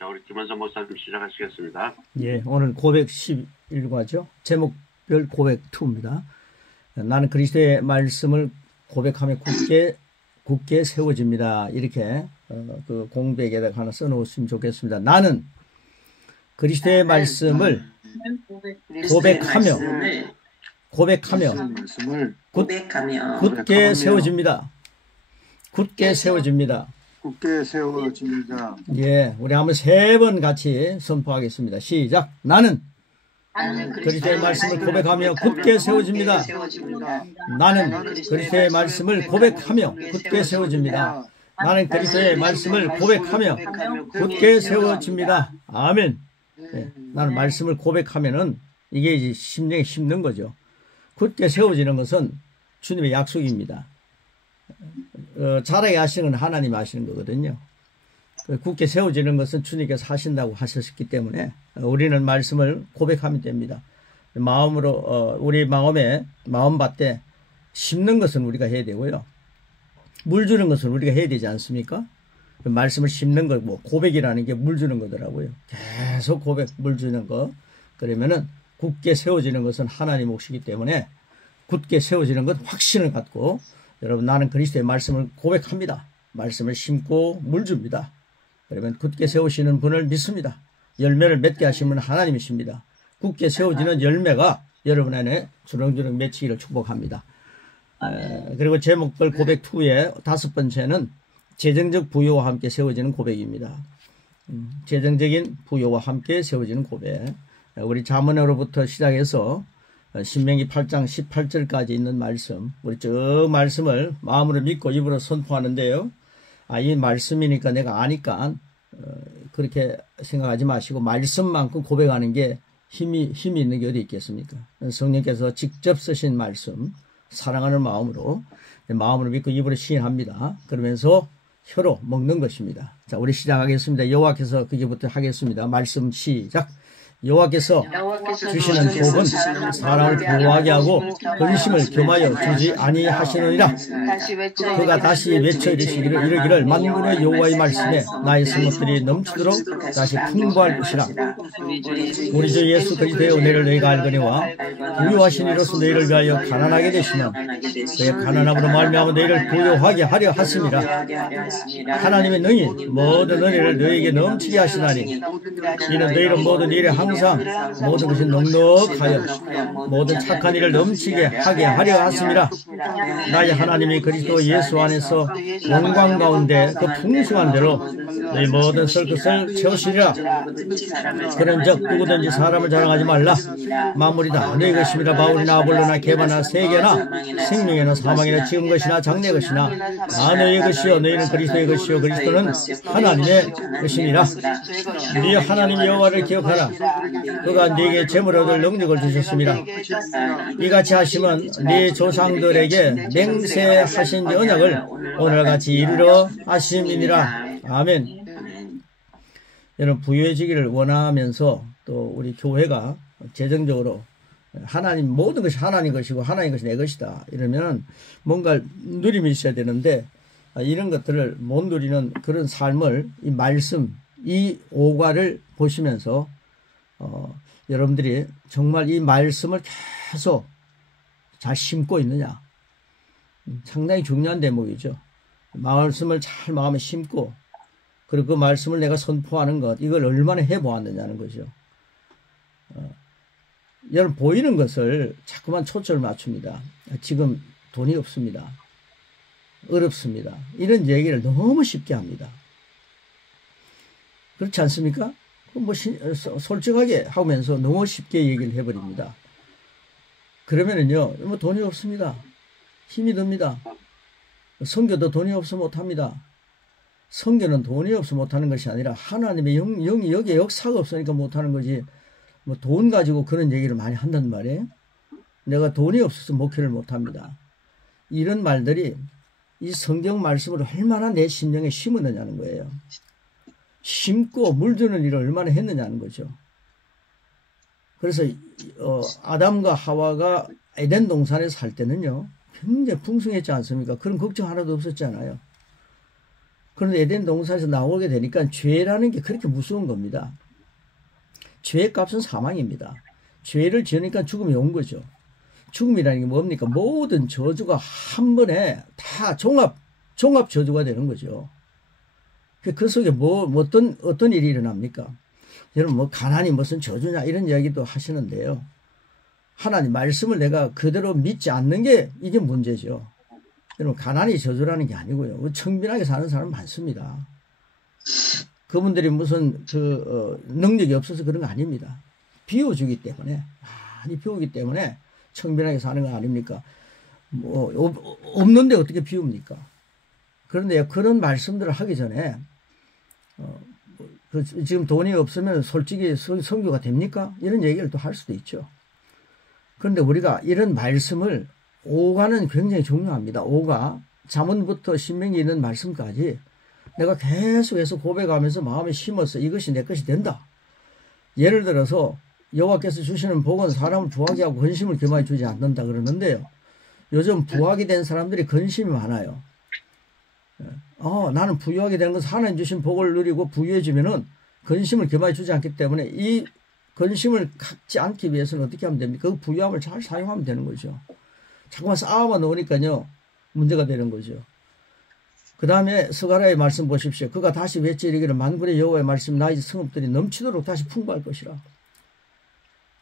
자, 우리 김원선 목사님 시작하시겠습니다. 예, 오늘 고백 11과죠. 제목별 고백 2입니다. 나는 그리스도의 말씀을 고백하며 굳게 세워집니다. 이렇게 그 공백에다가 하나 써놓으시면 좋겠습니다. 나는 그리스도의 말씀을 고백하며 굳게 세워집니다. 굳게 세워집니다. 굳게 세워집니다. 예, 우리 한번 3번 같이 선포하겠습니다. 시작. 나는 그리스도의 말씀을 고백하며 굳게 세워집니다. 나는 그리스도의 말씀을 고백하며 굳게 세워집니다. 나는 그리스도의 말씀을 고백하며 굳게 세워집니다. 아멘. 예, 나는 말씀을 고백하면은 이게 이제 심령에 심는 거죠. 굳게 세워지는 것은 주님의 약속입니다. 잘하게 하시는 건 하나님이 하시는 거거든요. 굳게 세워지는 것은 주님께서 하신다고 하셨기 때문에 우리는 말씀을 고백하면 됩니다. 마음으로 우리 마음밭에 심는 것은 우리가 해야 되고요. 물 주는 것은 우리가 해야 되지 않습니까? 말씀을 심는 거, 고백이라는 게 물 주는 거더라고요. 계속 고백, 물 주는 거. 그러면은 굳게 세워지는 것은 하나님 몫이기 때문에 굳게 세워지는 것 확신을 갖고 여러분, 나는 그리스도의 말씀을 고백합니다. 말씀을 심고 물 줍니다. 그러면 굳게 세우시는 분을 믿습니다. 열매를 맺게 하시는 분은 하나님이십니다. 굳게 세워지는 열매가 여러분 안에 주렁주렁 맺히기를 축복합니다. 그리고 제목별 고백 2의 5번째는 재정적 부요와 함께 세워지는 고백입니다. 재정적인 부요와 함께 세워지는 고백. 우리 잠언으로부터 시작해서 신명기 8장 18절까지 있는 말씀, 우리 저 말씀을 마음으로 믿고 입으로 선포하는데요. 이 말씀이니까 내가 아니까 그렇게 생각하지 마시고 말씀만큼 고백하는 게 힘이 있는 게 어디 있겠습니까? 성령께서 직접 쓰신 말씀, 사랑하는 마음으로 믿고 입으로 시인합니다. 그러면서 혀로 먹는 것입니다. 자, 우리 시작하겠습니다. 여호와께서 그게부터 하겠습니다. 말씀 시작. 여호와께서 주시는 복은 사람을 보호하게 하고 근심을 겸하여 주지 아니하시느니라. 그가 다시 외쳐 이르기를 만군의 여호와의 말씀에 나의 성읍들이 넘치도록 다시 풍부할 것이라. 우리 주 예수 그리스도의 은혜를 너희가 알거니와 부유하신 이로서 너희를 위하여 가난하게 되시면 그의 가난함으로 말미암아 너희를 부유하게 하려 하심이라. 하나님의 능히 모든 은혜를 너희에게 넘치게 하시나니 이는 너희를 모든 일에 항상 모든 것이 넉넉하여 모든 착한 일을 넘치게 하게 하려 하심이라. 나의 하나님이 그리스도 예수 안에서 영광 가운데 그 풍성한 대로 너희 모든 설 것을 채우시리라. 그런즉 누구든지 사람을 자랑하지 말라. 만물이 다 너희 것입니다. 바울이나 아볼로나 게바나 세계나 생명이나 사망이나 지은 것이나 장래 것이나 다 너희의 것이요 너희는 그리스도의 것이요 그리스도는 하나님의 것이니라. 네 하나님 여호와를 기억하라. 그가 네게 재물 얻을 능력을 주셨습니다. 이같이 하시면 네 조상들에게 맹세하신 언약을 오늘같이 이루려 하심이니라. 아멘. 여러분, 부유해지기를 원하면서 또 우리 교회가 재정적으로 하나님 모든 것이 하나님 것이고 하나님 것이 내 것이다 이러면 뭔가 누림이 있어야 되는데 이런 것들을 못 누리는 그런 삶을 이 말씀, 이 오과를 보시면서 여러분들이 정말 이 말씀을 계속 잘 심고 있느냐, 상당히 중요한 대목이죠. 말씀을 잘 마음에 심고 그리고 그 말씀을 내가 선포하는 것, 이걸 얼마나 해보았느냐는 거죠. 여러분, 보이는 것을 자꾸만 초점을 맞춥니다. 지금 돈이 없습니다. 어렵습니다. 이런 얘기를 너무 쉽게 합니다. 그렇지 않습니까? 솔직하게 하면서 너무 쉽게 얘기를 해버립니다. 그러면은요, 돈이 없습니다. 힘이 듭니다. 선교도 돈이 없어 못합니다. 선교는 돈이 없어 못하는 것이 아니라 하나님의 영이 여기에 역사가 없으니까 못하는 거지, 돈 가지고 그런 얘기를 많이 한단 말이에요. 내가 돈이 없어서 목회를 못합니다. 이런 말들이 이 성경 말씀을 얼마나 내 심령에 심었느냐는 거예요. 심고 물드는 일을 얼마나 했느냐는 거죠. 그래서 아담과 하와가 에덴 동산에 살 때는요, 굉장히 풍성했지 않습니까? 그런 걱정 하나도 없었잖아요. 그런데 에덴 동산에서 나오게 되니까 죄라는 게 그렇게 무서운 겁니다. 죄의 값은 사망입니다. 죄를 지으니까 죽음이 온 거죠. 죽음이라는 게 뭡니까? 모든 저주가 한 번에 다 종합 저주가 되는 거죠. 그 속에 어떤 일이 일어납니까? 여러분, 가난이 무슨 저주냐, 이런 이야기도 하시는데요. 하나님 말씀을 내가 그대로 믿지 않는 게 이게 문제죠. 여러분, 가난이 저주라는 게 아니고요. 청빈하게 사는 사람 많습니다. 그분들이 무슨 능력이 없어서 그런 거 아닙니다. 비워주기 때문에, 많이 비우기 때문에 청빈하게 사는 거 아닙니까? 없는데 어떻게 비웁니까? 그런데 그런 말씀들을 하기 전에, 지금 돈이 없으면 솔직히 선교가 됩니까? 이런 얘기를 또 할 수도 있죠. 그런데 우리가 이런 말씀을, 오가는 굉장히 중요합니다. 오가, 잠언부터 신명기 있는 말씀까지 내가 계속해서 고백하면서 마음에 심어서 이것이 내 것이 된다. 예를 들어서 여호와께서 주시는 복은 사람을 부하게 하고 근심을 겸하게 주지 않는다 그러는데요. 요즘 부하게 된 사람들이 근심이 많아요. 나는 부유하게 되는 것은 하나님 주신 복을 누리고 부유해지면은 근심을 겸하게 주지 않기 때문에 이 근심을 갖지 않기 위해서는 어떻게 하면 됩니까? 그 부유함을 잘 사용하면 되는 거죠. 자꾸만 쌓아만 놓으니까요, 문제가 되는 거죠. 그 다음에 스가랴의 말씀 보십시오. 그가 다시 외쳐 이르기를 만군의 여호와의 말씀 나의 성읍들이 넘치도록 다시 풍부할 것이라.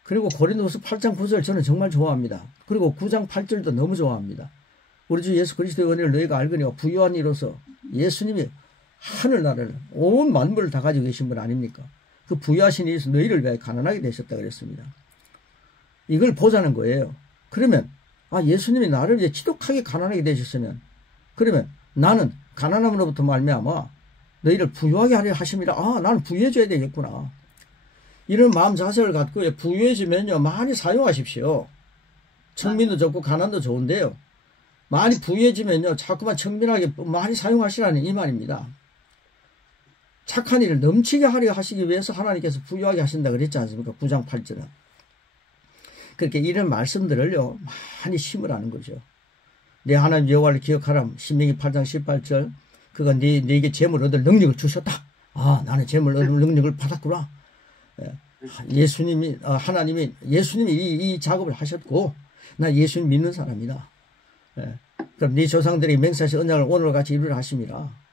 그리고 고린도후서 8장 9절 저는 정말 좋아합니다. 그리고 9장 8절도 너무 좋아합니다. 우리 주 예수 그리스도의 은혜를 너희가 알거니와 부유한 이로서 예수님이 하늘나라를 온 만물을 다 가지고 계신 분 아닙니까? 그 부유하신 이에서 너희를 위하여 가난하게 되셨다 그랬습니다. 이걸 보자는 거예요. 그러면 예수님이 나를 위해 지독하게 가난하게 되셨으면, 그러면 나는 가난함으로부터 말미암아 너희를 부유하게 하려 하심이라. 나는 부유해져야 되겠구나. 이런 마음 자세를 갖고 부유해지면요, 많이 사용하십시오. 청민도 좋고 가난도 좋은데요, 많이 부유해지면요, 자꾸만 청민하게 많이 사용하시라는 이 말입니다. 착한 일을 넘치게 하려 하시기 위해서 하나님께서 부유하게 하신다 그랬지 않습니까? 9장 8절은. 그렇게 이런 말씀들을요, 많이 심으라는 거죠. 내 하나님 여호와를 기억하라. 신명기 8장 18절. 그가 네게 재물 얻을 능력을 주셨다. 나는 재물 얻을 능력을 받았구나. 하나님이 예수님이 이 작업을 하셨고, 나 예수님 믿는 사람이다. 그럼 네 조상들이 맹세하신 언약을 오늘과 같이 이루라 하심이라.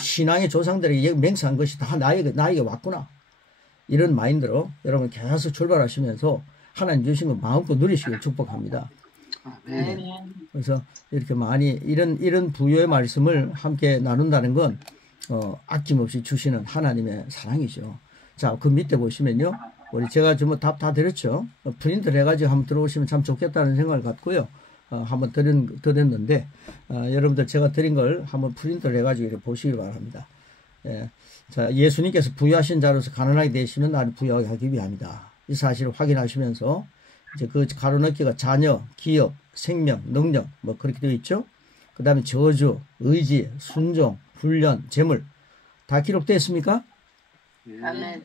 신앙의 조상들에게 맹세한 것이 다 나에게 왔구나. 이런 마인드로 여러분 계속 출발하시면서 하나님 주신 거 마음껏 누리시길 축복합니다. 그래서 이렇게 많이 이런 부유의 말씀을 함께 나눈다는 건 아낌없이 주시는 하나님의 사랑이죠. 자, 그 밑에 보시면요, 제가 좀 답 다 드렸죠. 프린트를 해가지고 한번 들어오시면 참 좋겠다는 생각을 갖고요. 한번 드렸는데, 여러분들 제가 드린 걸 한번 프린트를 해가지고 이렇게 보시길 바랍니다. 자, 예수님께서 부유하신 자로서 가난하게 되시면 나를 부유하게 하기 위함이다. 이 사실을 확인하시면서, 이제 그 가로넣기가 자녀, 기업, 생명, 능력, 그렇게 되어 있죠. 그 다음에 저주, 의지, 순종, 훈련, 재물, 다 기록되어 있습니까?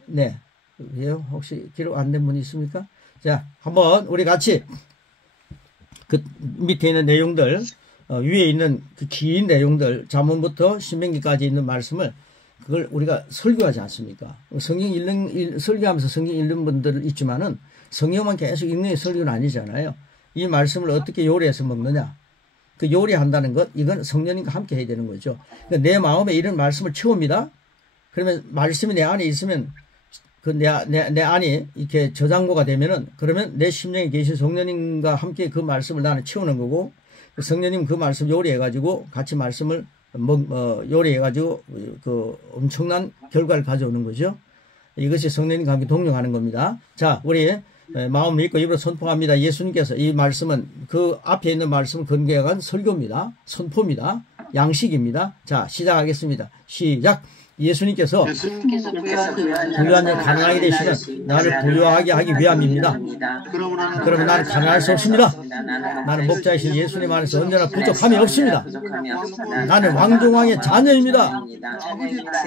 네. 혹시 기록 안 된 분이 있습니까? 자, 한번 우리 같이 그 밑에 있는 내용들, 위에 있는 그 긴 내용들, 잠언부터 신명기까지 있는 말씀을 그걸 우리가 설교하지 않습니까? 설교하면서 성경 읽는 분들 있지만은 성경만 계속 읽는 게 설교는 아니잖아요. 이 말씀을 어떻게 요리해서 먹느냐? 그 요리한다는 것, 이건 성령님과 함께 해야 되는 거죠. 그러니까 내 마음에 이런 말씀을 채웁니다. 그러면 말씀이 내 안에 있으면 내 안이 이렇게 저장고가 되면은, 그러면 내 심령에 계신 성령님과 함께 그 말씀을 나는 채우는 거고, 성령님 그 말씀 요리해가지고 같이 말씀을 요리해가지고 그 엄청난 결과를 가져오는 거죠. 이것이 성령님과 함께 동력하는 겁니다. 자, 우리 마음 믿고 입으로 선포합니다. 예수님께서 이 말씀은 그 앞에 있는 말씀을 근거한 설교입니다. 선포입니다. 양식입니다. 자, 시작하겠습니다. 시작. 예수님께서 예수님께서 부유한 일 가난하게 되시면 나를 부유하게 하기 위함입니다. 그러면 나는 가난할 수 없습니다. 나는 목자이신 예수님 안에서 언제나 부족함이 없습니다. 나는 왕중왕의 자녀입니다.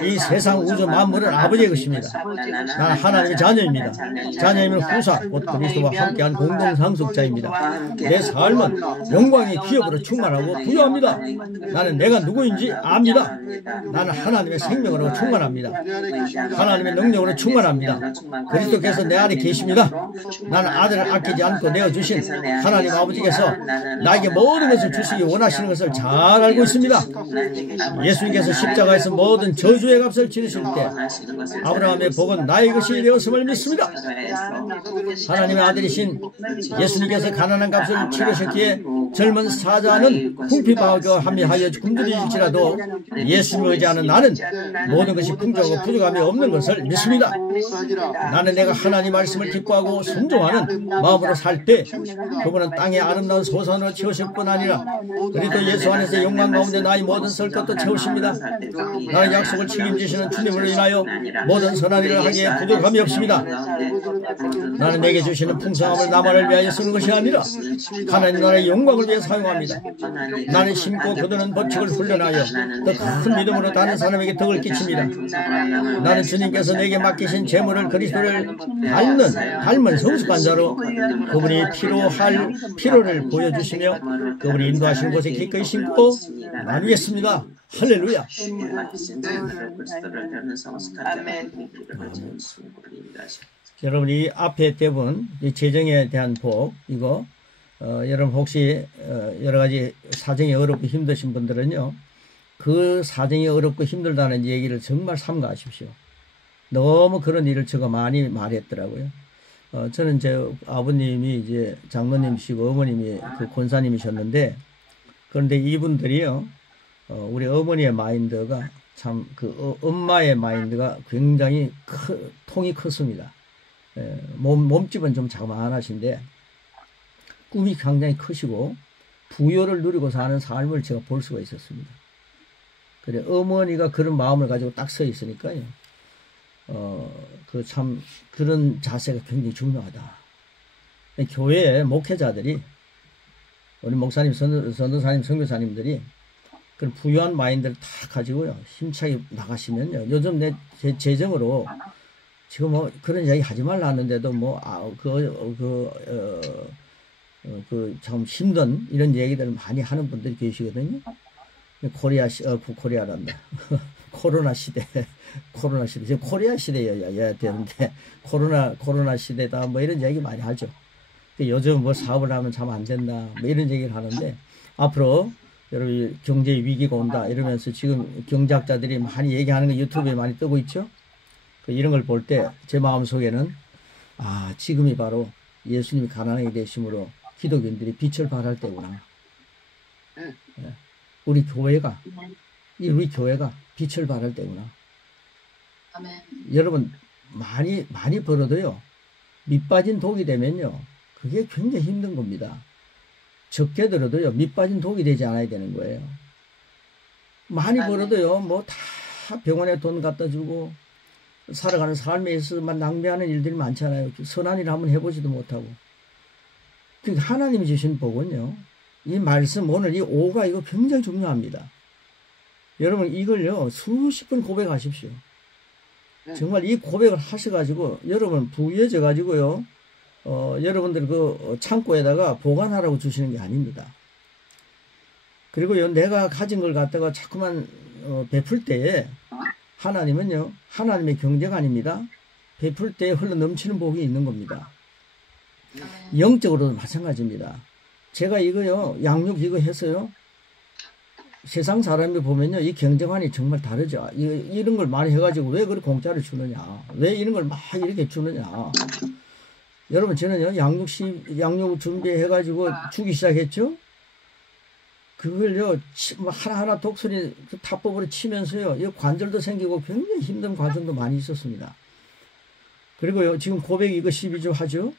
이 세상 우주 만물은 아버지의 것입니다. 나는 하나님의 자녀입니다. 자녀이면 후사, 곧 그리스도와 함께한 공동상속자입니다. 내 삶은 영광의 기업으로 충만하고 부유합니다. 나는 내가 누구인지 압니다. 나는 하나님의 생명으로 충만합니다. 하나님의 능력으로 충만합니다. 그리스도께서 내 안에 계십니다. 나는 아들을 아끼지 않고 내어주신 하나님 아버지께서 나에게 모든 것을 주시기 원하시는 것을 잘 알고 있습니다. 예수님께서 십자가에서 모든 저주의 값을 치르실 때 아브라함의 복은 나의 것이 되었음을 믿습니다. 하나님의 아들이신 예수님께서 가난한 값을 치르셨기에 젊은 사자는 궁핍하고 합리하여 굶주릴지라도 예수님을 의지하는 나는 모든 것이 풍족하고 부족함이 없는 것을 믿습니다. 나는 내가 하나님 말씀을 기뻐하고 순종하는 마음으로 살 때 그분은 땅의 아름다운 소산으로 채우실 뿐 아니라 그리스도 예수 안에서 영광 가운데 나의 모든 설 것도 채우십니다. 나의 약속을 책임지시는 주님으로 인하여 모든 선한 일을 하기에 부족함이 없습니다. 나는 내게 주시는 풍성함을 나만을 위하여 쓰는 것이 아니라 하나님 나라의 영광을 위해 사용합니다. 나는 심고 그들은 법칙을 훈련하여 더 큰 믿음으로 다른 사람에게 덕을 끼칩니다. 나는 주님께서 내게 맡기신 재물을 그리스도를 닮은 성숙한 자로 그분이 필요를 보여주시며 그분이 인도하신 곳에 기꺼이 심고 나누겠습니다. 할렐루야. 여러분 이 앞에 대본 이 재정에 대한 복 이거 여러분 혹시 여러 가지 사정이 어렵고 힘드신 분들은요 그 사정이 어렵고 힘들다는 얘기를 정말 삼가하십시오. 너무 그런 일을 제가 많이 말했더라고요. 저는 제 아버님이 이제 장로님이시고 어머님이 그 권사님이셨는데 그런데 이분들이요 우리 어머니의 마인드가 참 그 엄마의 마인드가 굉장히 통이 컸습니다. 몸집은 좀 자그마하신데 꿈이 굉장히 크시고 부여를 누리고 사는 삶을 제가 볼 수가 있었습니다. 그래 어머니가 그런 마음을 가지고 딱 서 있으니까요. 그 참 그런 자세가 굉장히 중요하다. 교회 목회자들이 우리 목사님, 선도사님, 선교사님들이 그런 부유한 마인드를 다 가지고요 힘차게 나가시면요. 요즘 내 재정으로 지금 뭐 그런 이야기 하지 말라 하는데도 뭐 참 힘든 이런 얘기들을 많이 하는 분들이 계시거든요. 코리아란다. 코로나 시대. 지금 코리아 시대여야 되는데, 코로나 시대다, 뭐 이런 얘기 많이 하죠. 요즘 뭐 사업을 하면 참 안 된다, 뭐 이런 얘기를 하는데, 앞으로 여러분 경제 위기가 온다, 이러면서 지금 경제학자들이 많이 얘기하는 거 유튜브에 많이 뜨고 있죠? 이런 걸 볼 때 제 마음속에는, 지금이 바로 예수님이 가난하게 되심으로 기독인들이 빛을 발할 때구나. 우리 교회가 빛을 발할 때구나. 아멘. 여러분 많이 벌어도요 밑빠진 독이 되면요 그게 굉장히 힘든 겁니다. 적게 들어도요 밑빠진 독이 되지 않아야 되는 거예요. 많이 벌어도요 뭐 다 병원에 돈 갖다 주고 살아가는 삶에 있어서만 낭비하는 일들이 많잖아요. 선한 일 한번 해보지도 못하고. 그러니까 하나님이 주신 복은요 이 말씀 오늘 이 5가 이거 굉장히 중요합니다. 여러분 이걸요 수십 번 고백하십시오. 정말 이 고백을 하셔가지고 여러분 부유해져 가지고요 여러분들 그 창고에다가 보관하라고 주시는 게 아닙니다. 그리고요 내가 가진 걸 갖다가 자꾸만 베풀 때에 하나님은요 하나님의 경제가 아닙니다. 베풀 때에 흘러 넘치는 복이 있는 겁니다. 영적으로도 마찬가지입니다. 제가 이거요 양육 이거 해서요 세상 사람이 보면요 이 경제관이 정말 다르죠. 이런 걸 많이 해가지고 왜 그렇게 공짜를 주느냐, 왜 이런 걸 막 이렇게 주느냐. 여러분 저는요 양육 준비해가지고 주기 시작했죠. 그걸요 하나하나 독소리 타법으로 치면서요 이 관절도 생기고 굉장히 힘든 과정도 많이 있었습니다. 그리고요 지금 고백 이거 12주 하죠.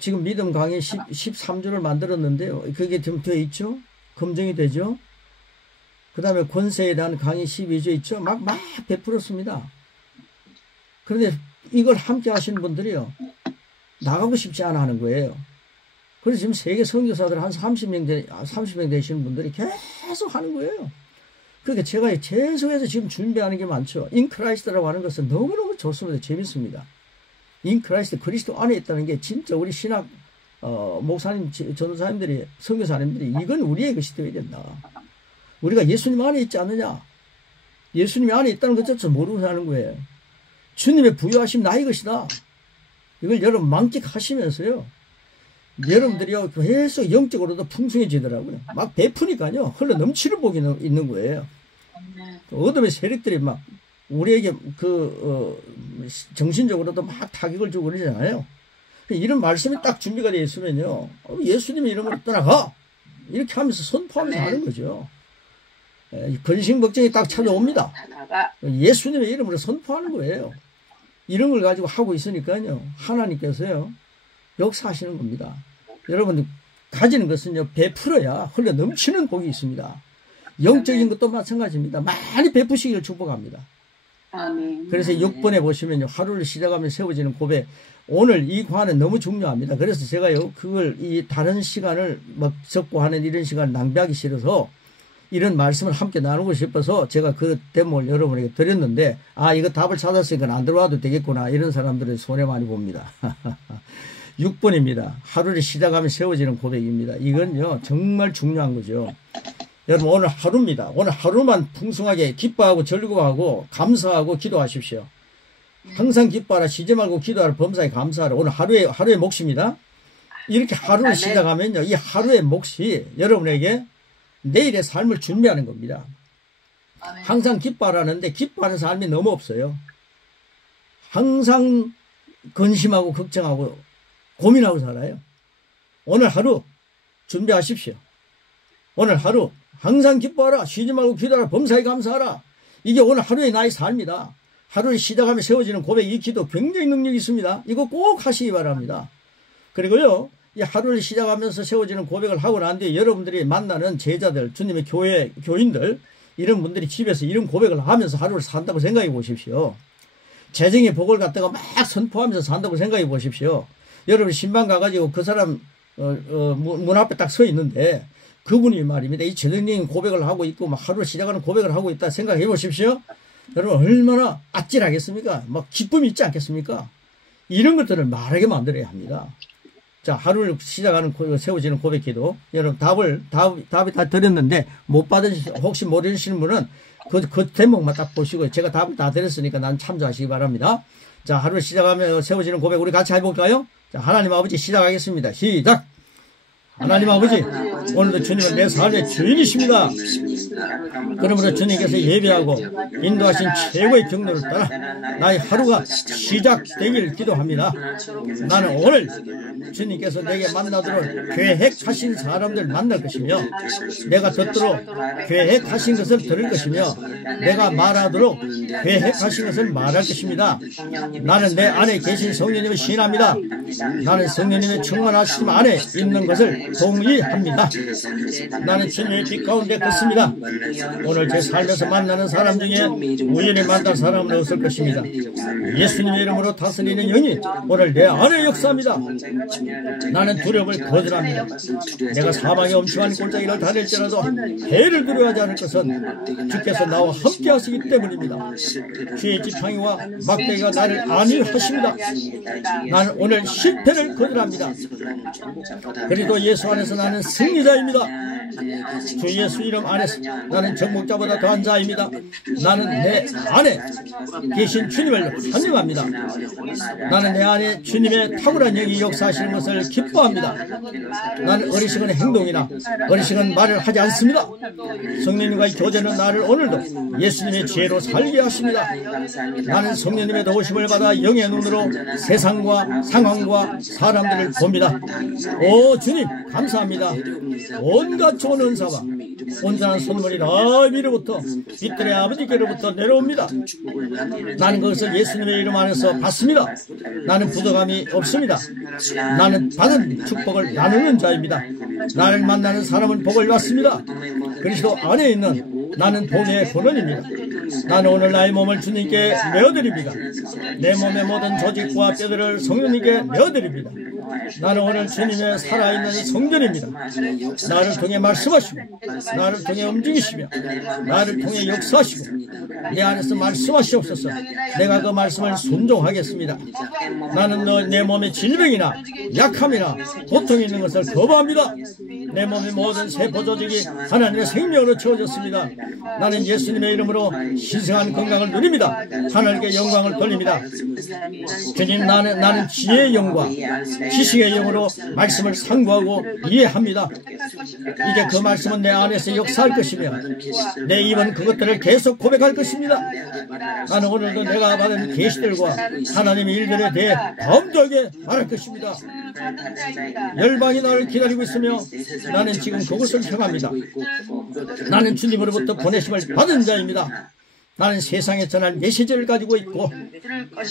지금 믿음 강의 13주를 만들었는데요. 그게 좀 되어 있죠? 검증이 되죠? 그 다음에 권세에 대한 강의 12조 있죠. 막 베풀었습니다. 그런데 이걸 함께 하시는 분들이요, 나가고 싶지 않아 하는 거예요. 그래서 지금 세계 선교사들 한 30명 되시는 분들이 계속 하는 거예요. 그러니까 제가 계속해서 지금 준비하는 게 많죠. 인크라이스트라고 하는 것은 너무너무 좋습니다. 재밌습니다. 인크라이스트, 그리스도 안에 있다는 게 진짜 우리 신학 목사님, 전도사님들이, 선교사님들이 이건 우리의 것이 되어야 된다. 우리가 예수님 안에 있지 않느냐? 예수님이 안에 있다는 것조차 모르고 사는 거예요. 주님의 부여하심 나의 것이다. 이걸 여러분 만끽하시면서요, 여러분들이요 계속 영적으로도 풍성해지더라고요. 막 베푸니까요 흘러 넘치는 복이 있는 거예요. 어둠의 세력들이 막 우리에게 정신적으로도 막 타격을 주고 그러잖아요. 이런 말씀이 딱 준비가 되어 있으면요, 예수님의 이름으로 떠나가 이렇게 하면서 선포하면서 하는 거죠. 근심걱정이 딱 찾아옵니다. 예수님의 이름으로 선포하는 거예요. 이런 걸 가지고 하고 있으니까요, 하나님께서요 역사하시는 겁니다. 여러분 가지는 것은요, 베풀어야 흘러 넘치는 복이 있습니다. 영적인 것도 마찬가지입니다. 많이 베푸시기를 축복합니다. 그래서 6번에 보시면요, 하루를 시작하며 세워지는 고백, 오늘 이 과는 너무 중요합니다. 그래서 제가요 그걸 이 다른 시간을 막 적고 하는 이런 시간을 낭비하기 싫어서 이런 말씀을 함께 나누고 싶어서 제가 그 대목을 여러분에게 드렸는데, 아, 이거 답을 찾았으니까 안 들어와도 되겠구나, 이런 사람들은 손해 많이 봅니다. 6번입니다. 하루를 시작하면 세워지는 고백입니다. 이건요 정말 중요한 거죠. 여러분 오늘 하루입니다. 오늘 하루만 풍성하게 기뻐하고 즐거워하고 감사하고 기도하십시오. 항상 기뻐하라, 쉬지 말고 기도하라, 범사에 감사하라. 오늘 하루의 몫입니다. 이렇게 하루를 시작하면요, 이 하루의 몫이 여러분에게 내일의 삶을 준비하는 겁니다. 항상 기뻐하라는데 기뻐하는 삶이 너무 없어요. 항상 근심하고 걱정하고 고민하고 살아요. 오늘 하루 준비하십시오. 오늘 하루 항상 기뻐하라, 쉬지 말고 기도하라, 범사에 감사하라. 이게 오늘 하루의 나의 삶이다. 하루를 시작하며 세워지는 고백, 이 기도 굉장히 능력이 있습니다. 이거 꼭 하시기 바랍니다. 그리고요, 이 하루를 시작하면서 세워지는 고백을 하고 난 뒤에 여러분들이 만나는 제자들, 주님의 교인들, 이런 분들이 집에서 이런 고백을 하면서 하루를 산다고 생각해 보십시오. 재정의 복을 갖다가 막 선포하면서 산다고 생각해 보십시오. 여러분 신방 가가지고 그 사람 문 앞에 딱 서 있는데 그분이 말입니다, 이 재정적인 고백을 하고 있고 막 하루를 시작하는 고백을 하고 있다 생각해 보십시오. 여러분 얼마나 아찔하겠습니까? 막 기쁨이 있지 않겠습니까? 이런 것들을 말하게 만들어야 합니다. 자, 하루를 시작하는 세워지는 고백기도, 여러분 답이 다 드렸는데 못 받으시, 혹시 모르시는 분은 그 대목만 딱 보시고, 제가 답을 다 드렸으니까 난 참조하시기 바랍니다. 자, 하루를 시작하며 세워지는 고백 우리 같이 해볼까요? 자, 하나님 아버지 시작하겠습니다. 시작! 하나님 아버지, 오늘도 주님은 내 삶의 주인이십니다. 그러므로 주님께서 예배하고 인도하신 최고의 경로를 따라 나의 하루가 시작되길 기도합니다. 나는 오늘 주님께서 내게 만나도록 계획하신 사람들 만날 것이며, 내가 듣도록 계획하신 것을 들을 것이며, 내가 말하도록 계획하신 것을 말할 것입니다. 나는 내 안에 계신 성령님을 신합니다. 나는 성령님의 충만하심 안에 있는 것을 동의합니다. 나는 주님의 빛 가운데 걷습니다. 오늘 제 삶에서 만나는 사람 중에 우연히 만난 사람은 없을 것입니다. 예수님의 이름으로 다스리는 영이 오늘 내 안에 역사합니다. 나는 두려움을 거절합니다. 내가 사망의 엄청한 골짜기를 다닐지라도 해를 두려워하지 않을 것은 주께서 나와 함께 하시기 때문입니다. 주의 지팡이와 막대기가 나를 안위하십니다. 나는 오늘 실패를 거절합니다. 그리고 예수 안에서 나는 승리자입니다. 주 예수 이름 안에서 나는 정복자보다 더한 자입니다. 나는 내 안에 계신 주님을 환영합니다. 나는 내 안에 주님의 탁월한 영이 역사하시는 것을 기뻐합니다. 나는 어리석은 행동이나 어리석은 말을 하지 않습니다. 성령님과의 교제는 나를 오늘도 예수님의 지혜로 살게 하십니다. 나는 성령님의 도우심을 받아 영의 눈으로 세상과 상황과 사람들을 봅니다. 오 주님 감사합니다. 온갖 좋은 은사와 온전한 선물이 너희로부터 빛들의 아버지께로부터 내려옵니다. 나는 그것을 예수님의 이름 안에서 받습니다. 나는 부족함이 없습니다. 나는 받은 축복을 나누는 자입니다. 나를 만나는 사람은 복을 받습니다. 그리스도 안에 있는 나는 복의 근원입니다. 나는 오늘 나의 몸을 주님께 내어드립니다. 내 몸의 모든 조직과 뼈들을 성령님께 내어드립니다. 나는 오늘 주님의 살아있는 성전입니다. 나를 통해 말씀하시고 나를 통해 움직이시며 나를 통해 역사하시고 내 안에서 말씀하시옵소서. 내가 그 말씀을 순종하겠습니다. 나는 내 몸에 질병이나 약함이나 고통이 있는 것을 거부합니다. 내 몸의 모든 세포 조직이 하나님의 생명으로 채워졌습니다. 나는 예수님의 이름으로 신성한 건강을 누립니다. 하나님께 영광을 돌립니다. 주님, 나는 지혜의 영과 지식의 영으로 말씀을 상고하고 이해합니다. 이제 그 말씀은 내 안에서 역사할 것이며 내 입은 그것들을 계속 고백할 것입니다. 나는 오늘도 내가 받은 계시들과 하나님의 일들에 대해 담대하게 말할 것입니다. 열방이 나를 기다리고 있으며 나는 지금 그것을 향합니다. 나는 주님으로부터 보내심을 받은 자입니다. 나는 세상에 전할 메시지를 가지고 있고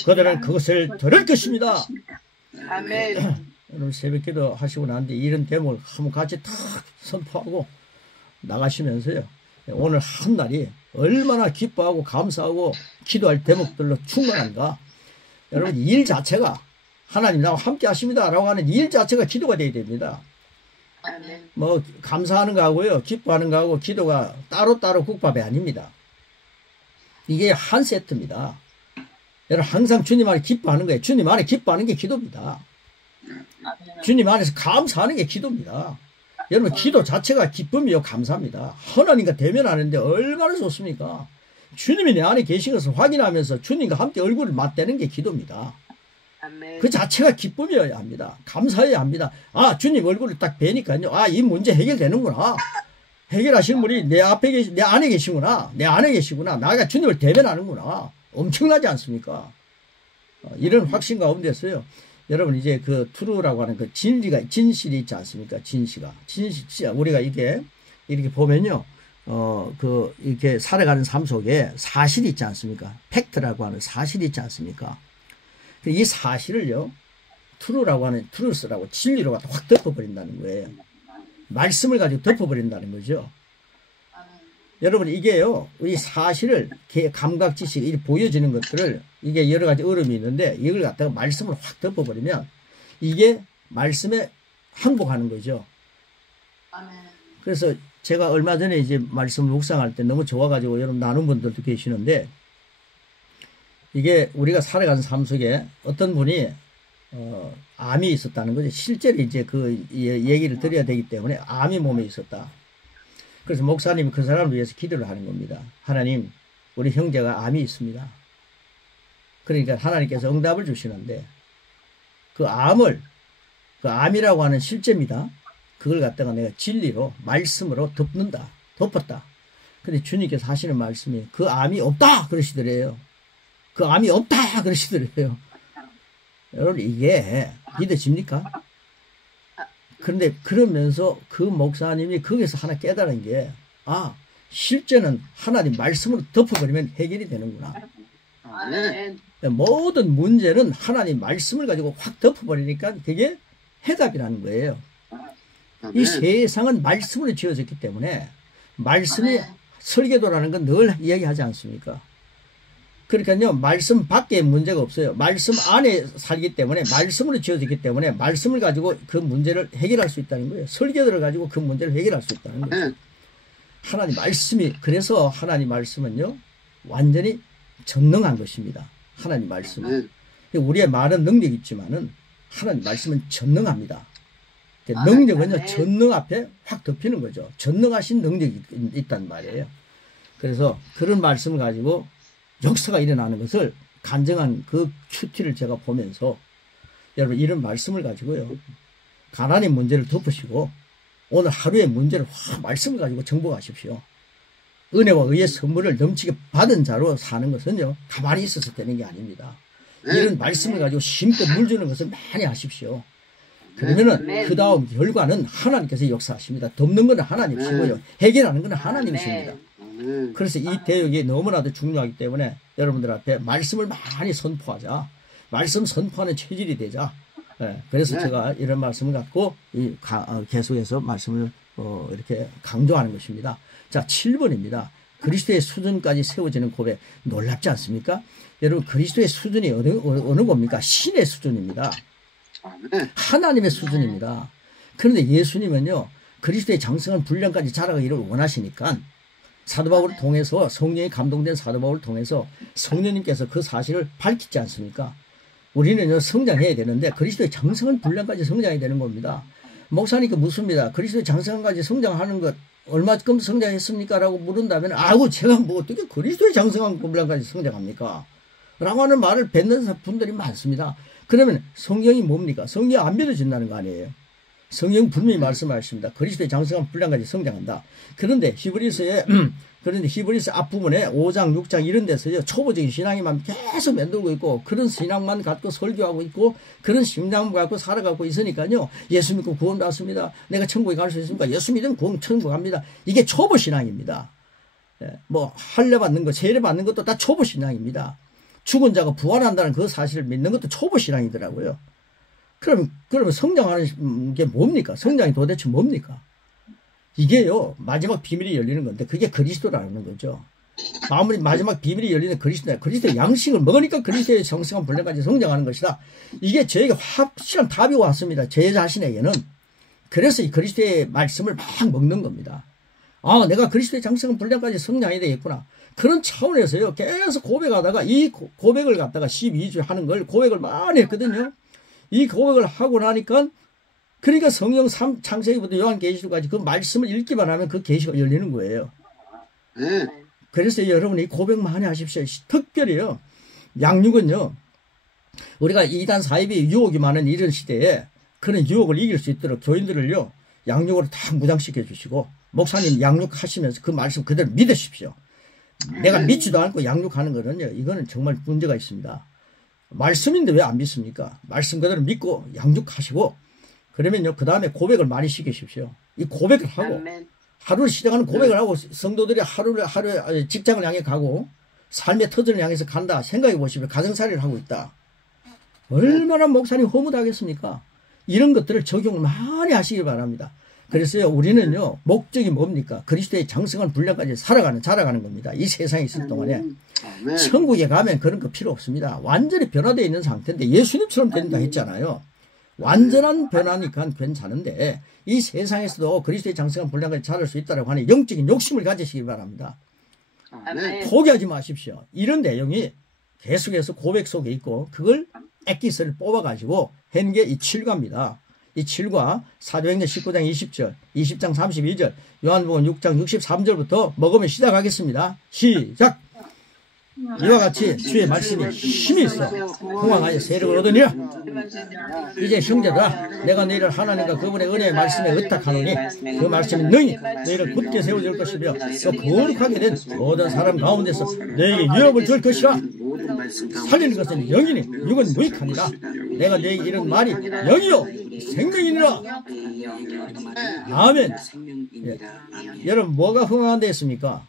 그들은 그것을 들을 것입니다. 오늘 새벽기도 하시고 난 뒤 이런 대목을 한번 같이 탁 선포하고 나가시면서요. 오늘 한 날이 얼마나 기뻐하고 감사하고 기도할 대목들로 충만한가. 여러분, 일 자체가 하나님 나와 함께 하십니다 라고 하는 일 자체가 기도가 되어야 됩니다. 뭐 감사하는 거하고요, 기뻐하는 거하고 기도가 따로따로 국밥이 아닙니다. 이게 한 세트입니다. 여러분, 항상 주님 안에 기뻐하는 거예요. 주님 안에 기뻐하는 게 기도입니다. 주님 안에서 감사하는 게 기도입니다. 여러분, 기도 자체가 기쁨이요 감사합니다. 하나님과 대면하는데 얼마나 좋습니까? 주님이 내 안에 계신 것을 확인하면서 주님과 함께 얼굴을 맞대는 게 기도입니다. 그 자체가 기쁨이어야 합니다. 감사해야 합니다. 아, 주님 얼굴을 딱 뵈니까요, 아, 이 문제 해결되는구나. 해결하시는 분이 내 안에 계시구나. 내 안에 계시구나. 나가 주님을 대면하는구나. 엄청나지 않습니까? 이런 확신 가운데서요. 여러분, 이제 그 true라고 하는 그 진실이 있지 않습니까? 진실. 우리가 이게 이렇게 보면요. 이렇게 살아가는 삶 속에 사실이 있지 않습니까? 팩트라고 하는 사실이 있지 않습니까? 이 사실을요, true라고 하는, truth라고 진리로 갖다 확 덮어버린다는 거예요. 말씀을 가지고 덮어버린다는 거죠. 여러분, 이게요, 이 사실을, 감각 지식이 보여지는 것들을, 이게 여러 가지 어려움이 있는데, 이걸 갖다가 말씀을 확 덮어버리면, 이게 말씀에 항복하는 거죠. 그래서 제가 얼마 전에 이제 말씀을 묵상할 때 너무 좋아가지고 여러분 나눈 분들도 계시는데, 이게 우리가 살아가는 삶 속에 어떤 분이, 암이 있었다는 거죠. 실제로 이제 그 얘기를 드려야 되기 때문에 암이 몸에 있었다. 그래서 목사님이 그 사람을 위해서 기도를 하는 겁니다. 하나님, 우리 형제가 암이 있습니다. 그러니까 하나님께서 응답을 주시는데 그 암이라고 하는 실제입니다. 그걸 갖다가 내가 진리로 말씀으로 덮었다. 근데 주님께서 하시는 말씀이 그 암이 없다 그러시더래요. 그 암이 없다 그러시더래요. 여러분, 이게 믿어집니까? 그런데 그러면서 그 목사님이 거기서 하나 깨달은 게, 아, 실제는 하나님 말씀으로 덮어버리면 해결이 되는구나. 모든 문제는 하나님 말씀을 가지고 확 덮어버리니까 그게 해답이라는 거예요. 이 세상은 말씀으로 지어졌기 때문에 말씀이 설계도라는 건 늘 이야기하지 않습니까? 그러니까요, 말씀 밖에 문제가 없어요. 말씀 안에 살기 때문에, 말씀으로 지어졌기 때문에 말씀을 가지고 그 문제를 해결할 수 있다는 거예요. 설계도를 가지고 그 문제를 해결할 수 있다는 거예요. 하나님 말씀이, 그래서 하나님 말씀은요, 완전히 전능한 것입니다. 하나님 말씀은. 우리의 말은 능력이 있지만은 하나님 말씀은 전능합니다. 능력은요, 전능 앞에 확 덮이는 거죠. 전능하신 능력이 있단 말이에요. 그래서 그런 말씀을 가지고 역사가 일어나는 것을 간증한 그 큐티를 제가 보면서, 여러분, 이런 말씀을 가지고요, 가난의 문제를 덮으시고 오늘 하루의 문제를 확 말씀을 가지고 정복하십시오. 은혜와 의의 선물을 넘치게 받은 자로 사는 것은요, 가만히 있어서 되는 게 아닙니다. 이런 말씀을 가지고 심껏 물 주는 것을 많이 하십시오. 그러면은 그 다음 결과는 하나님께서 역사하십니다. 덮는 것은 하나님이시고요, 해결하는 것은 하나님이십니다. 그래서 이 대역이 너무나도 중요하기 때문에 여러분들 앞에 말씀을 많이 선포하자. 말씀 선포하는 체질이 되자. 그래서 제가 이런 말씀을 갖고 계속해서 말씀을 이렇게 강조하는 것입니다. 자, 7번입니다. 그리스도의 수준까지 세워지는 고백 놀랍지 않습니까? 여러분 그리스도의 수준이 어느 겁니까? 신의 수준입니다. 하나님의 수준입니다. 그런데 예수님은요 그리스도의 장성한 분량까지 자라가기를 원하시니까 사도 바울을 통해서 성령이 감동된 사도 바울을 통해서 성령님께서 그 사실을 밝히지 않습니까? 우리는요 성장해야 되는데 그리스도의 장성한 분량까지 성장해야 되는 겁니다. 목사님께 묻습니다. 그리스도의 장성한까지 성장하는 것 얼마큼 성장했습니까? 라고 물은다면 아이고 제가 뭐 어떻게 그리스도의 장성한 분량까지 성장합니까? 라고 하는 말을 뱉는 분들이 많습니다. 그러면 성경이 뭡니까? 성경이 안 믿어진다는 거 아니에요. 성경 분명히 말씀하십니다. 그리스도의 장성한 분량까지 성장한다. 그런데 히브리서 앞부분에 5장, 6장 이런 데서요 초보적인 신앙이만 계속 만들고 있고 그런 신앙만 갖고 설교하고 있고 그런 신앙만 갖고 살아가고 있으니까요 예수 믿고 구원 받습니다. 내가 천국에 갈 수 있습니까? 예수 믿으면 천국 갑니다. 이게 초보 신앙입니다. 뭐 할례 받는 거, 세례 받는 것도 다 초보 신앙입니다. 죽은 자가 부활한다는 그 사실을 믿는 것도 초보 신앙이더라고요. 그러면 성장하는 게 뭡니까? 성장이 도대체 뭡니까? 이게요, 마지막 비밀이 열리는 건데, 그게 그리스도라는 거죠. 아무리 마지막 비밀이 열리는 그리스도의 양식을 먹으니까 그리스도의 정성한 분량까지 성장하는 것이다. 이게 저에게 확실한 답이 왔습니다. 제 자신에게는. 그래서 이 그리스도의 말씀을 막 먹는 겁니다. 아, 내가 그리스도의 장성한 분량까지 성장해야 되겠구나. 그런 차원에서요, 계속 고백하다가, 이 고백을 갖다가 12주 하는 걸 고백을 많이 했거든요. 이 고백을 하고 나니까, 그러니까 성경 창세기부터 요한계시록까지 그 말씀을 읽기만 하면 그 계시가 열리는 거예요. 그래서 여러분이 고백 많이 하십시오. 특별히요, 양육은요, 우리가 이단 사입이 유혹이 많은 이런 시대에 그런 유혹을 이길 수 있도록 교인들을요, 양육으로 다 무장시켜 주시고, 목사님 양육하시면서 그 말씀 그대로 믿으십시오. 내가 믿지도 않고 양육하는 거는요, 이거는 정말 문제가 있습니다. 말씀인데 왜 안 믿습니까? 말씀 그대로 믿고 양육하시고, 그러면요, 그 다음에 고백을 많이 시키십시오. 이 고백을 하고, 하루를 시작하는 고백을 하고, 성도들이 하루에 직장을 향해 가고, 삶의 터전을 향해서 간다. 생각해 보시면 가정살이를 하고 있다. 얼마나 목사님 허무하겠습니까? 이런 것들을 적용을 많이 하시기 바랍니다. 그래서요, 우리는요, 목적이 뭡니까? 그리스도의 장성한 분량까지 자라가는 겁니다. 이 세상에 있을 동안에. 천국에 가면 그런 거 필요 없습니다. 완전히 변화되어 있는 상태인데 예수님처럼 된다 했잖아요. 완전한 변화니까 괜찮은데 이 세상에서도 그리스도의 장성한 분량까지 자랄 수 있다고 하는 영적인 욕심을 가지시기 바랍니다. 포기하지 마십시오. 이런 내용이 계속해서 고백 속에 있고 그걸 엑기스를 뽑아가지고 한 게 이 7과입니다. 이 7과 사도행전 19장 20절, 20장 32절, 요한복음 6장 63절부터 먹으면 시작하겠습니다. 시작! 이와 같이 주의 말씀이 힘이 있어 흥왕하여 세력을 얻으니라. 이제 형제들아, 내가 너희를 하나님과 그분의 은혜의 말씀에 의탁하노니 그 말씀이 너희를 굳게 세워줄 것이며 또 거룩하게 된 모든 사람 가운데서 너희에게 유업을 줄 것이라. 살리는 것은 영이니 육은 무익하니라. 내가 너희에게 이런 말이 영이요 생명이니라. 아멘. 예. 여러분 뭐가 흥왕한다 했습니까?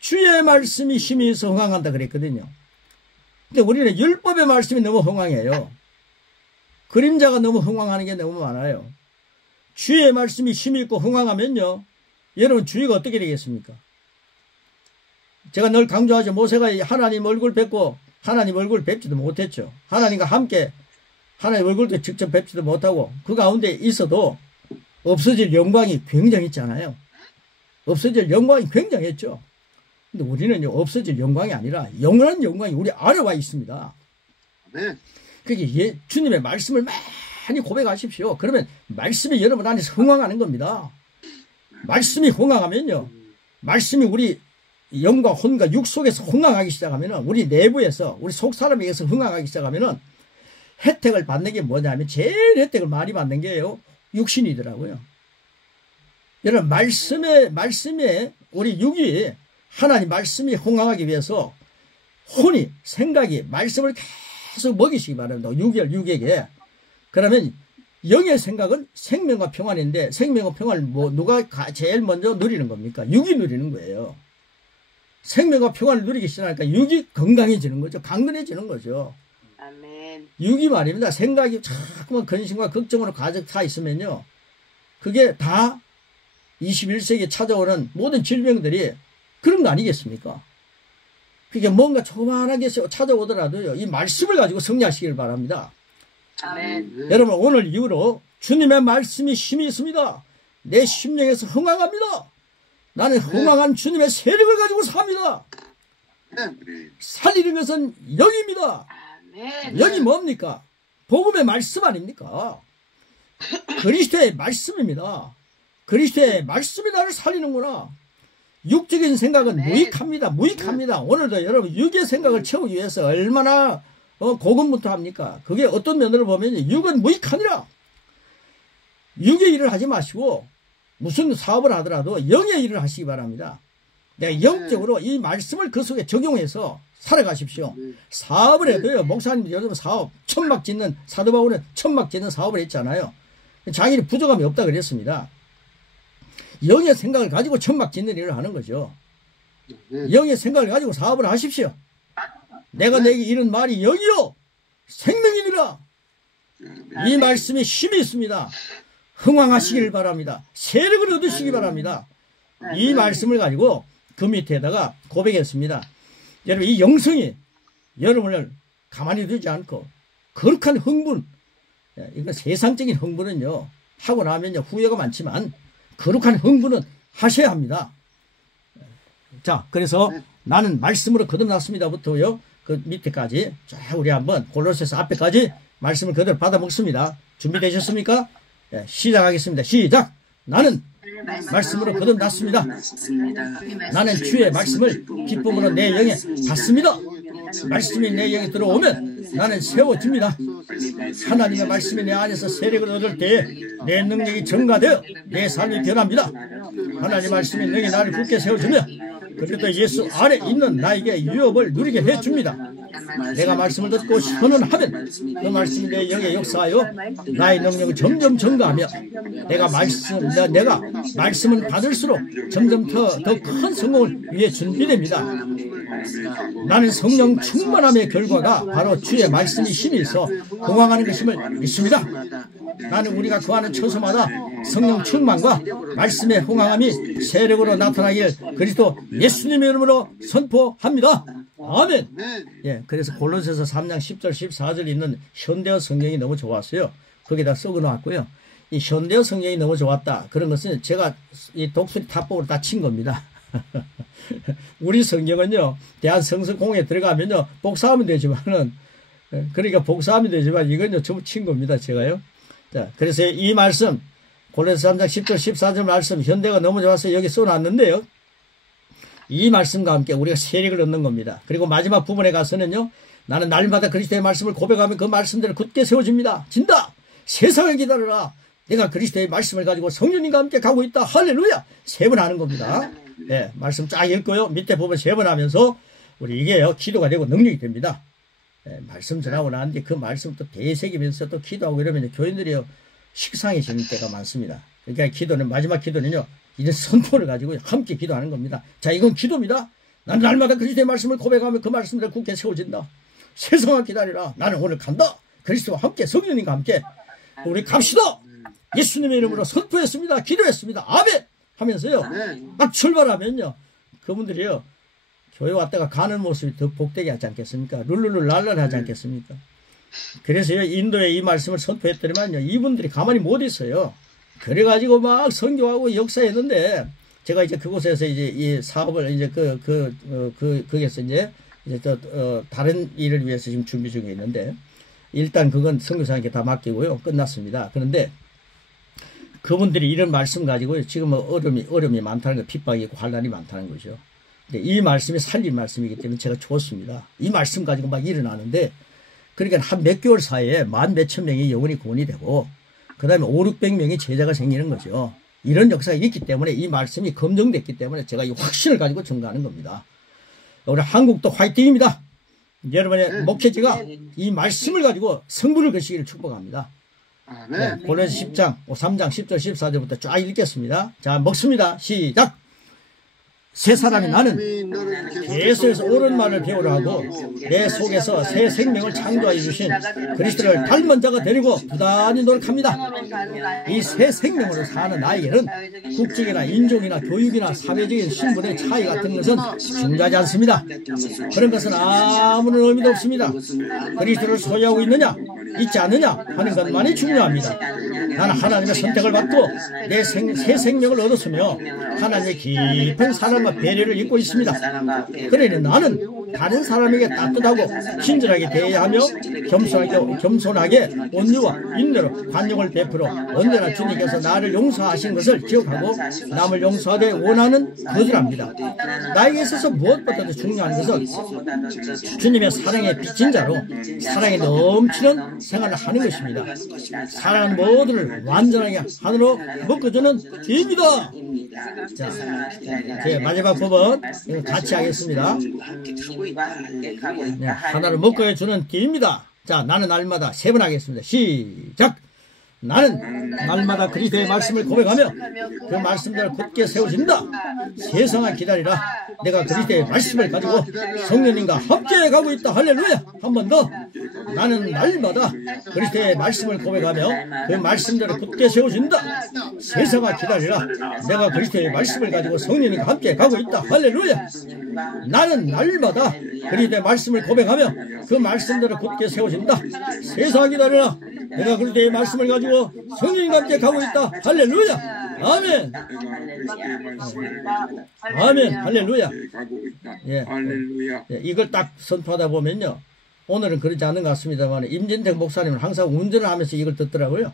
주의 말씀이 힘이 있어 흥왕한다 그랬거든요. 근데 우리는 율법의 말씀이 너무 흥왕해요. 그림자가 너무 흥왕하는 게 너무 많아요. 주의 말씀이 힘이 있고 흥왕하면요, 여러분 주의가 어떻게 되겠습니까? 제가 늘 강조하죠. 모세가 하나님 얼굴 뵙고 하나님 얼굴 뵙지도 못했죠. 하나님과 함께 하나님 얼굴도 직접 뵙지도 못하고 그 가운데 있어도 없어질 영광이 굉장했잖아요. 없어질 영광이 굉장했죠. 근데 우리는요, 없어질 영광이 아니라 영원한 영광이 우리 안에 와 있습니다. 네. 그게 주님의 말씀을 많이 고백하십시오. 그러면 말씀이 여러분 안에서 흥왕하는 겁니다. 말씀이 흥왕하면요, 말씀이 우리 영과 혼과 육 속에서 흥왕하기 시작하면은, 우리 내부에서, 우리 속 사람에게서 흥왕하기 시작하면은, 혜택을 받는 게 뭐냐면, 제일 혜택을 많이 받는 게요, 육신이더라고요. 여러분, 말씀에, 우리 육이, 하나님 말씀이 흥왕하기 위해서, 혼이, 생각이, 말씀을 계속 먹이시기 바랍니다. 육에게. 그러면, 영의 생각은 생명과 평안인데, 생명과 평안을 누가 제일 먼저 누리는 겁니까? 육이 누리는 거예요. 생명과 평안을 누리기 시작하니까 육이 건강해지는 거죠. 강건해지는 거죠. 아멘. 육이 말입니다. 생각이 자꾸만 근심과 걱정으로 가득 차 있으면요, 그게 다 21세기에 찾아오는 모든 질병들이 그런 거 아니겠습니까? 그러니까 뭔가 조그만하게 찾아오더라도요, 이 말씀을 가지고 승리하시길 바랍니다. 아멘. 여러분, 오늘 이후로 주님의 말씀이 힘이 있습니다. 내 심령에서 흥황합니다. 나는 흥황한 주님의 세력을 가지고 삽니다. 살리는 것은 영입니다. 아멘. 영이 뭡니까? 복음의 말씀 아닙니까? 그리스도의 말씀입니다. 그리스도의 말씀이 나를 살리는구나. 육적인 생각은 무익합니다. 무익합니다. 오늘도 여러분 육의 생각을 채우기 위해서 얼마나 고군분투 합니까? 그게 어떤 면으로 보면 육은 무익하니라. 육의 일을 하지 마시고 무슨 사업을 하더라도 영의 일을 하시기 바랍니다. 내가 영적으로 이 말씀을 그 속에 적용해서 살아가십시오. 사업을 해도요, 목사님 요즘 사업 천막 짓는, 사도 바울은 천막 짓는 사업을 했잖아요. 자기는 부족함이 없다 그랬습니다. 영의 생각을 가지고 천막 짓는 일을 하는 거죠. 영의 생각을 가지고 사업을 하십시오. 내가 내게 이런 말이 영이요 생명이니라. 이 말씀에 힘이 있습니다. 흥왕하시기를 바랍니다. 세력을 얻으시기 바랍니다. 이 말씀을 가지고 그 밑에다가 고백했습니다. 여러분, 이 영성이 여러분을 가만히 두지 않고 거룩한 흥분, 이건 세상적인 흥분은요, 하고 나면요 후회가 많지만 거룩한 흥분은 하셔야 합니다. 자, 그래서 나는 말씀으로 거듭났습니다부터요 그 밑에까지 자, 우리 한번 골로새서 앞에까지 말씀을 그대로 받아 먹습니다. 준비되셨습니까? 네, 시작하겠습니다. 시작. 나는 말씀으로 거듭났습니다. 나는 주의 말씀을 기쁨으로 내 영에 받습니다. 말씀이 내 영에 들어오면 나는 세워집니다. 하나님의 말씀이 내 안에서 세력을 얻을 때에 내 능력이 증가되어 내 삶이 변합니다. 하나님의 말씀이 능히 나를 굳게 세워주며 그리고 예수 안에 있는 나에게 유업을 누리게 해줍니다. 내가 말씀을 듣고 선언하면 그 말씀이 내 영에 역사하여 나의 능력을 점점 증가하며 내가 말씀을 받을수록 점점 더 큰 성공을 위해 준비됩니다. 나는 성령 충만함의 결과가 바로 주의 말씀이 힘이 있어 흥왕하는 것임을 믿습니다. 나는 우리가 거하는 처소마다 성령 충만과 말씀의 흥왕함이 세력으로 나타나길 그리스도 예수님의 이름으로 선포합니다. 아멘. 예, 그래서 골로새서 3장 10절 14절 있는 현대어 성경이 너무 좋았어요. 거기다 써놓았고요. 이 현대어 성경이 너무 좋았다. 그런 것은 제가 이 독수리 탑법으로 다 친 겁니다. 우리 성경은요, 대한성서공에 들어가면요, 복사하면 되지만은, 그러니까 복사하면 되지만 이건요, 전부 친 겁니다, 제가요. 자, 그래서 이 말씀, 골로새 3장 10절 14절 말씀, 현대가 너무 좋아서 여기 써놨는데요. 이 말씀과 함께 우리가 세력을 얻는 겁니다. 그리고 마지막 부분에 가서는요, 나는 날마다 그리스도의 말씀을 고백하면 그 말씀대로 굳게 세워집니다. 진다! 세상을 기다려라! 내가 그리스도의 말씀을 가지고 성령님과 함께 가고 있다. 할렐루야! 세 번 하는 겁니다. 네, 말씀 쫙 읽고요. 밑에 보면 세 번 하면서 우리 이게요, 기도가 되고 능력이 됩니다. 네, 말씀 전하고 나는데 그 말씀 또 되새기면서 또 기도하고 이러면 교인들이요, 식상해지는 때가 많습니다. 그러니까 기도는, 마지막 기도는요, 이런 선포를 가지고 함께 기도하는 겁니다. 자, 이건 기도입니다. 난 날마다 그리스도의 말씀을 고백하면 그 말씀대로 굳게 세워진다. 세상을 기다리라. 나는 오늘 간다. 그리스도와 함께, 성령님과 함께 우리 갑시다. 예수님의 이름으로 선포했습니다. 기도했습니다. 아멘! 하면서요, 막 출발하면요, 그분들이요, 교회 왔다가 가는 모습이 더 복되게 하지 않겠습니까? 룰루룰 랄랄 하지 않겠습니까? 그래서요, 인도에 이 말씀을 선포했더니만요, 이분들이 가만히 못 있어요. 그래가지고 막 선교하고 역사했는데, 제가 이제 그곳에서 이제 이 사업을 이제 거기에서 이제 다른 일을 위해서 지금 준비 중에 있는데, 일단 그건 선교사님께 다 맡기고요. 끝났습니다. 그런데 그분들이 이런 말씀 가지고 지금 어려움이 많다는 거, 핍박이 있고 환란이 많다는 거죠. 근데 이 말씀이 살린 말씀이기 때문에 제가 좋습니다. 이 말씀 가지고 막 일어나는데, 그러니까 한 몇 개월 사이에 만 몇천 명이 영혼이 구원이 되고, 그 다음에 500~600명이 제자가 생기는 거죠. 이런 역사가 있기 때문에 이 말씀이 검증됐기 때문에 제가 이 확신을 가지고 증거하는 겁니다. 우리 한국도 화이팅입니다. 여러분의 목회지가 이 말씀을 가지고 성부를 거시기를 축복합니다. 네, 골로새 10장 3장 10절 14절부터 쫙 읽겠습니다. 자, 먹습니다. 시작. 새 사람이 나는 예수에서 옳은 말을 배우려 하고 내 속에서 새 생명을 창조하여 주신 그리스도를 닮은 자가 되려고 부단히 노력합니다. 이 새 생명으로 사는 나에게는 국적이나 인종이나 교육이나 사회적인 신분의 차이 같은 것은 중요하지 않습니다. 그런 것은 아무런 의미도 없습니다. 그리스도를 소유하고 있느냐 있지 않느냐 하는 것만이 중요합니다. 나는 하나님의 선택을 받고 내 새 생명을 얻었으며 하나님의 깊은 사랑과 배려를 입고 있습니다. 그러니 나는 다른 사람에게 따뜻하고 친절하게 대해야 하며 겸손하게 온유와 인내로 관용을 베풀어 언제나 주님께서 나를 용서하신 것을 기억하고 남을 용서하되 원하는 거절합니다. 나에게 있어서 무엇보다도 중요한 것은 주님의 사랑에 빚진 자로 사랑에 넘치는 생활을 하는 것입니다. 사랑하는 모두를 완전하게 하늘로 묶어주는 기입니다. 자, 제 마지막 부분 같이 하겠습니다. 네, 하나를 묶어주는 기입니다. 자, 나는 날마다 세 번 하겠습니다. 시작! 나는 날마다 그리스도의 말씀을 고백하며 그 말씀대로 굳게 세워진다. 세상을 기다리라. 내가 그리스도의 말씀을 가지고 성령님과 함께 가고 있다. 할렐루야. 한 번 더. 나는 날마다 그리스도의 말씀을 고백하며 그 말씀대로 굳게 세워진다. 세상을 기다리라. 내가 그리스도의 말씀을 가지고 성령님과 함께 가고 있다. 할렐루야. 나는 날마다 그리스도의 말씀을 고백하며 그 말씀대로 굳게 세워진다. 세상을 기다리라. 내가 그리스도의 말씀을 가지고 성령님과 함께 가고 있다. 할렐루야. 아멘. 아멘. 할렐루야. 예. 예. 이걸 딱 선포하다 보면요. 오늘은 그렇지 않은 것 같습니다만 임진택 목사님은 항상 운전을 하면서 이걸 듣더라고요.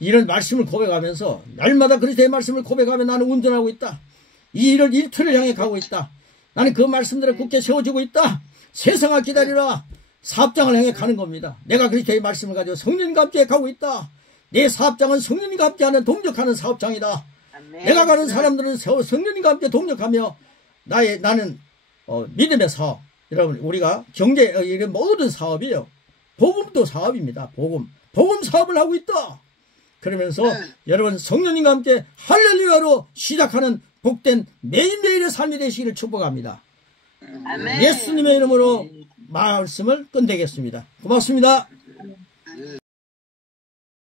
이런 말씀을 고백하면서 날마다 그리스도의 말씀을 고백하며 나는 운전하고 있다. 이 일을 일투를 향해 가고 있다. 나는 그 말씀대로 굳게 세워지고 있다. 세상을 기다리라. 사업장을 향해 가는 겁니다. 내가 그리스도의 말씀을 가지고 성령님과 함께 가고 있다. 내 사업장은 성령님과 함께하는 동력하는 사업장이다. 내가 가는 사람들은 성령님과 함께 동력하며 나는 믿음의 사업. 여러분 우리가 경제 이런 모든 사업이요. 복음도 사업입니다. 복음 사업을 하고 있다. 그러면서 여러분 성령님과 함께 할렐루야로 시작하는 복된 매일매일의 삶이 되시기를 축복합니다. 예수님의 이름으로 말씀을 끝내겠습니다. 고맙습니다.